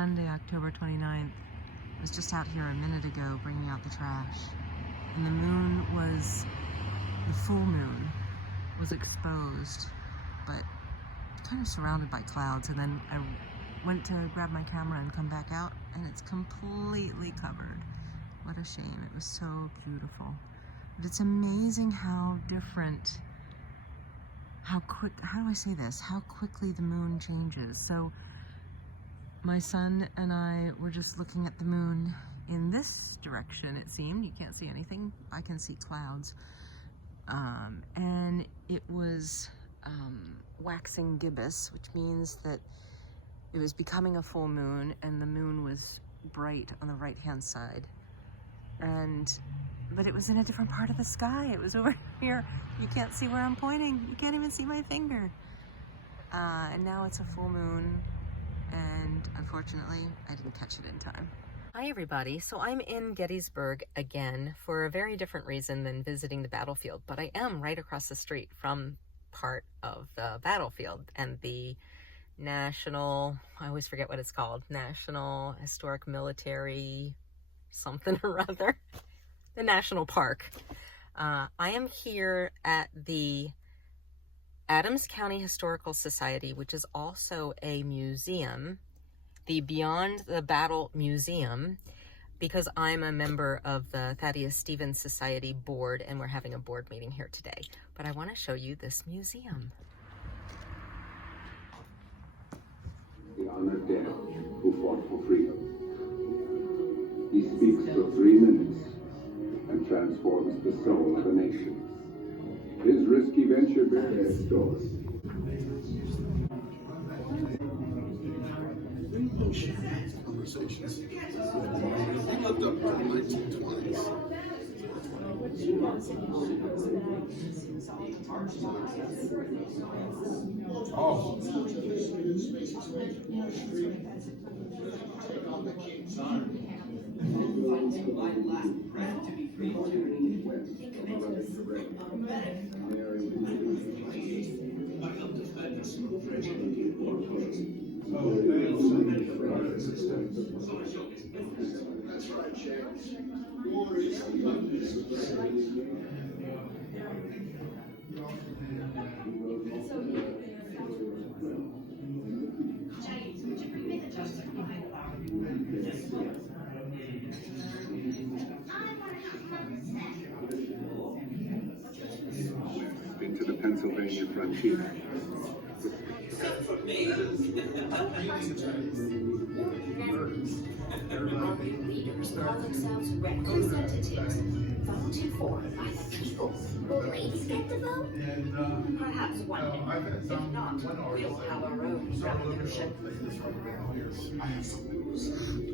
Sunday, October 29th. I was just out here a minute ago bringing out the trash, and the moon was, the full moon was exposed, but kind of surrounded by clouds. And then I went to grab my camera and come back out, and it's completely covered. What a shame. It was so beautiful. But it's amazing how different, how quick, how do I say this? How quickly the moon changes. So my son and I were just looking at the moon in this direction, it seemed. You can't see anything. I can see clouds. And it was waxing gibbous, which means that it was becoming a full moon, and the moon was bright on the right-hand side. But it was in a different part of the sky. It was over here. You can't see where I'm pointing. You can't even see my finger. And now it's a full moon, and unfortunately, I didn't catch it in time. Hi everybody. So I'm in Gettysburg again for a very different reason than visiting the battlefield, but I am right across the street from part of the battlefield and the National, I always forget what it's called, National Historic Military something or other, the National Park. I am here at the Adams County Historical Society, which is also a museum, the Beyond the Battle Museum, because I'm a member of the Thaddeus Stevens Society board, and we're having a board meeting here today. But I want to show you this museum. The honored dead who fought for freedom. He speaks for 3 minutes and transforms the soul of a nation. His risky venture bears his story. Conversations. He lived up to the 1920s. Oh. That's right, James. War is into the Pennsylvania frontier. Leaders call themselves representatives, voted for by the people. Will ladies get to vote? Perhaps one day. If not, we'll have our own revolution.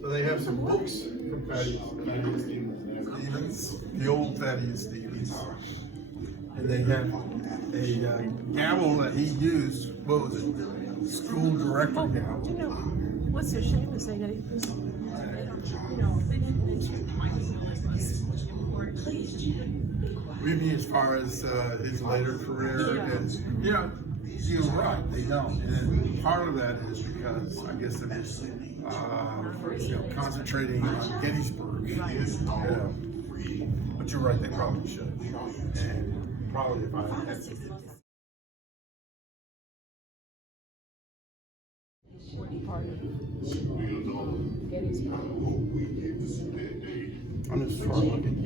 So they have some books from Thaddeus Stevens, the old Thaddeus Stevens. And they have a gavel that he used, what was it? School director gavel. You know, what's a shame is they don't, they shouldn't mind us. Maybe as far as his later career, Yeah. and you're right, they don't. And part of that is because I guess it is concentrating on Gettysburg. Yeah. But you're right, they probably should. And probably if I had I'm just looking.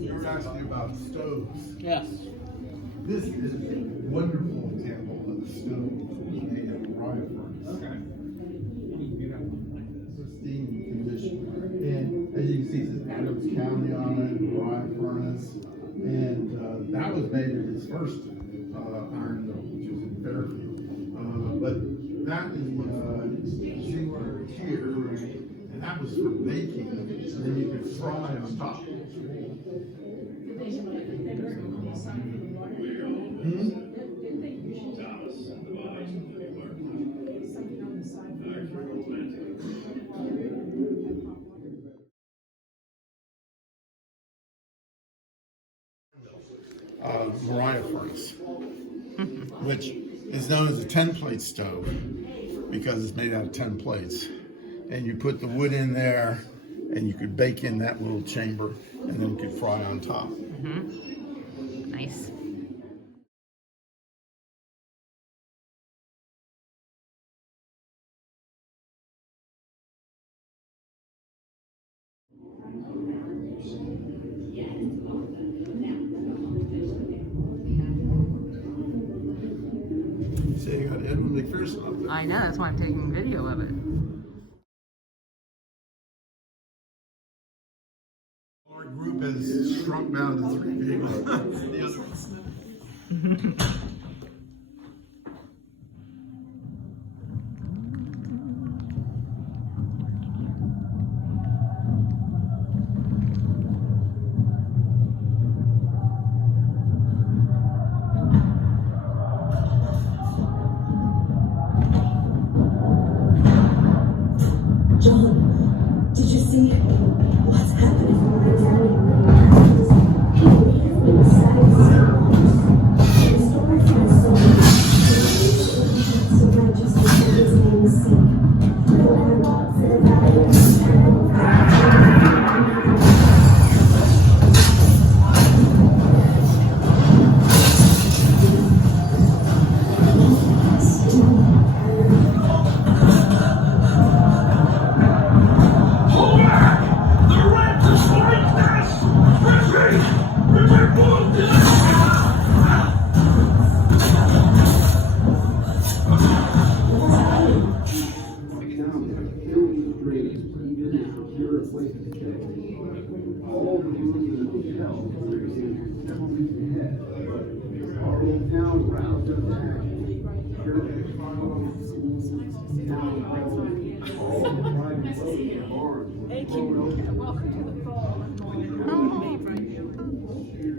You're asking about stoves. Yes. This is a wonderful example of a stove made of Mariah furnace. Okay. Pristine condition. And as you can see, it says Adams County on it, Mariah furnace. And that was made in his first iron mill, which was in Fairfield. But that is here, and that was for baking, and then you could fry on top. Mariah furnace, which is known as a 10-plate stove because it's made out of 10 plates. and you put the wood in there, and you could bake in that little chamber, and then you could fry on top. Nice. See, you got Edwin McPherson up there. I know, that's why I'm taking video of it. Our group has shrunk down to 3 people. The other John, did you see what's happening?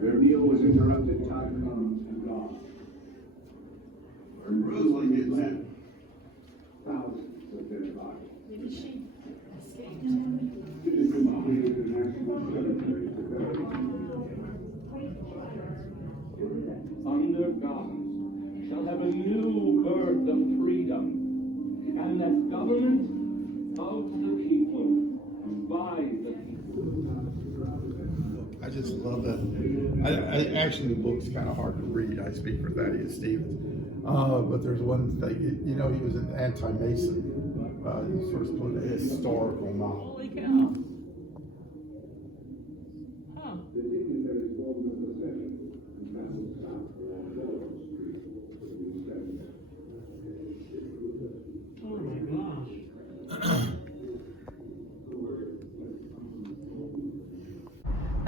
Their meal was interrupted time and gone. And Rosalie gets in. Thousands of dead bodies. Maybe she escaped. It is completed the National Cemetery today. Under God shall have a new birth of freedom, and that government of the people, by the people. I just love that. I actually, the book's kind of hard to read. I speak for Thaddeus Stevens. But there's one thing, you know, he was an anti-Mason. His first book, a historical novel. Holy cow. Huh. The dignitaries formed a procession and traveled south along Doyle Street to the new cemetery. Oh my gosh.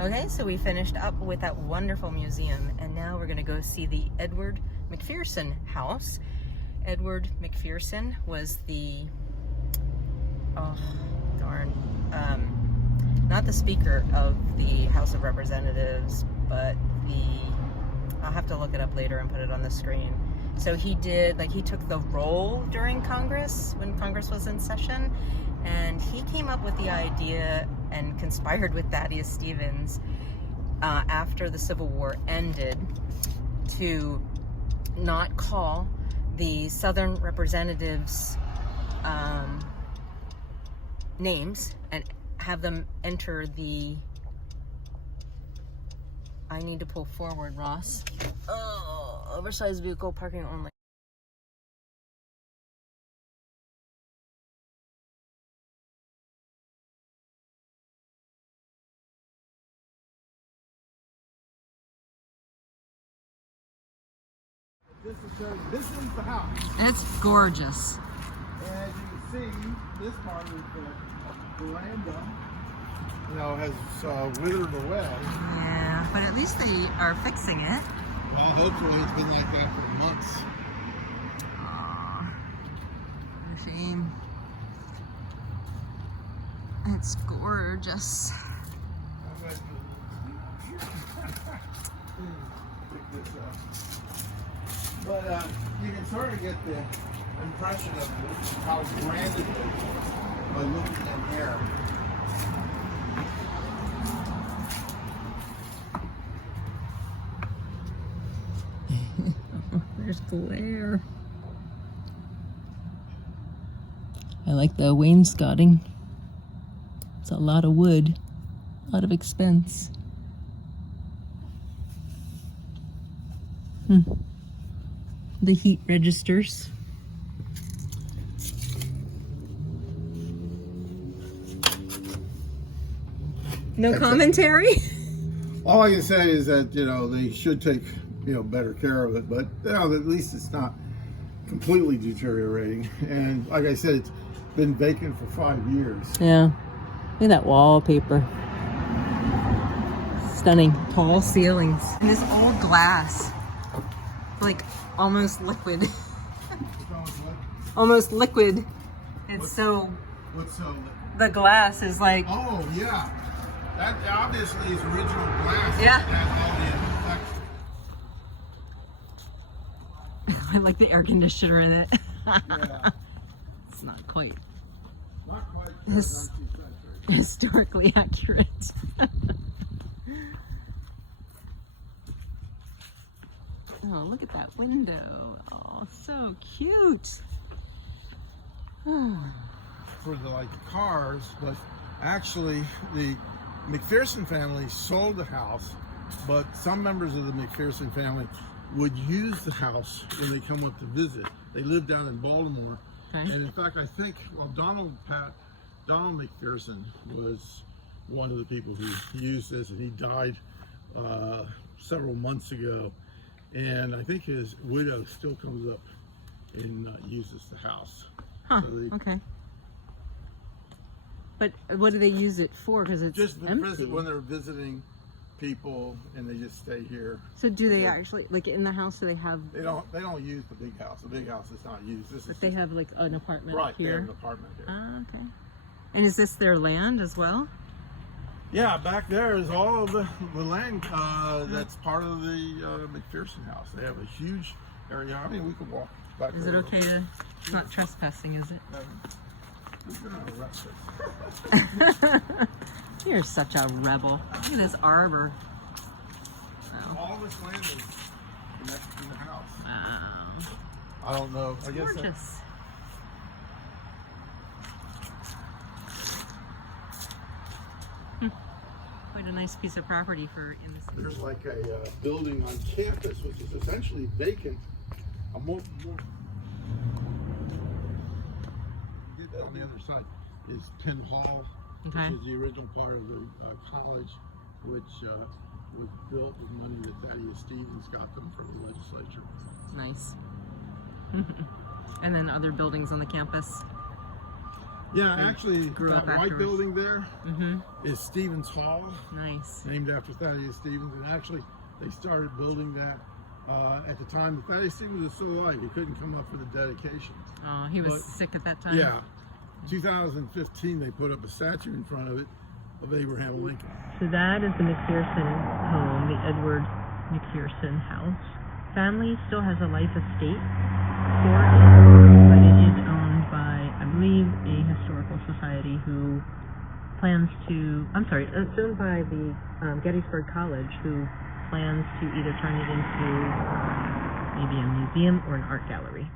Okay, so we finished up with that wonderful museum, and now we're going to go see the Edward McPherson house. Edward McPherson was the, not the Speaker of the House of Representatives, but I'll have to look it up later and put it on the screen. So he did, he took the role during Congress, when Congress was in session, and he came up with the idea and conspired with Thaddeus Stevens after the Civil War ended to not call the Southern representatives names and have them enter the, I need to pull forward, Ross. Oh, oversized vehicle parking only. This is the house. It's gorgeous. And you can see this part of the veranda, you know, has withered away. Yeah, but at least they are fixing it. Well, hopefully it's been like that for months. Aw, what a shame. It's gorgeous. Pick this up. But you can sort of get the impression of how grand it is by looking in here. There's glare. I I like the wainscoting. It's a lot of wood, a lot of expense. The heat registers. No commentary? All I can say is that, you know, they should take, you know, better care of it, but, you know, at least it's not completely deteriorating. And like I said, it's been vacant for 5 years. Yeah. Look at that wallpaper. Stunning. Tall ceilings. And this old glass. Like, almost liquid. Almost liquid. It's What's so? the glass is like... Oh, yeah. That obviously is original glass. Yeah. That all the I like the air conditioner in it. yeah. It's not quite Not quite. historically accurate. Oh, look at that window. Oh, so cute. For the cars, but actually the McPherson family sold the house, but some members of the McPherson family would use the house when they come up to visit. They lived down in Baltimore. Okay. And in fact, I think, well, Donald McPherson was one of the people who used this, and he died several months ago. And I think his widow still comes up and uses the house. Huh, So they, okay. But what do they use it for? Because it's just empty. when they're visiting people, and they just stay here. So do they actually, like in the house, do they have... They don't use the big house. The big house is not used. This But is they just, have like an apartment right, here? they have an apartment here. Ah, okay. And is this their land as well? Yeah, back there is all of the land that's part of the McPherson house. They have a huge area. I mean, we could walk back Is there. it okay to... It's not trespassing, is it? Who's gonna arrest us? You're such a rebel. Look at this arbor. All this land is next to the house. Wow. I don't know. I guess Gorgeous. Quite a nice piece of property for in this. there's like a building on campus which is essentially vacant. On the other side is Penn Hall, Okay. which is the original part of the college, which was built with money that Thaddeus Stevens got them from the legislature. Nice. And then other buildings on the campus. Yeah, And actually, grew that up white afterwards. building there Mm-hmm. is Stevens Hall, Nice. named after Thaddeus Stevens. And actually, they started building that at the time that Thaddeus Stevens was still alive. He couldn't come up for the dedication. Oh, he was But- sick at that time? Yeah. 2015, they put up a statue in front of it of Abraham Lincoln. So that is the McPherson home, the Edward McPherson house. Family still has a life estate for it, but it is owned by, I believe, a historical society who plans to, it's owned by the Gettysburg College, who plans to either turn it into maybe a museum or an art gallery.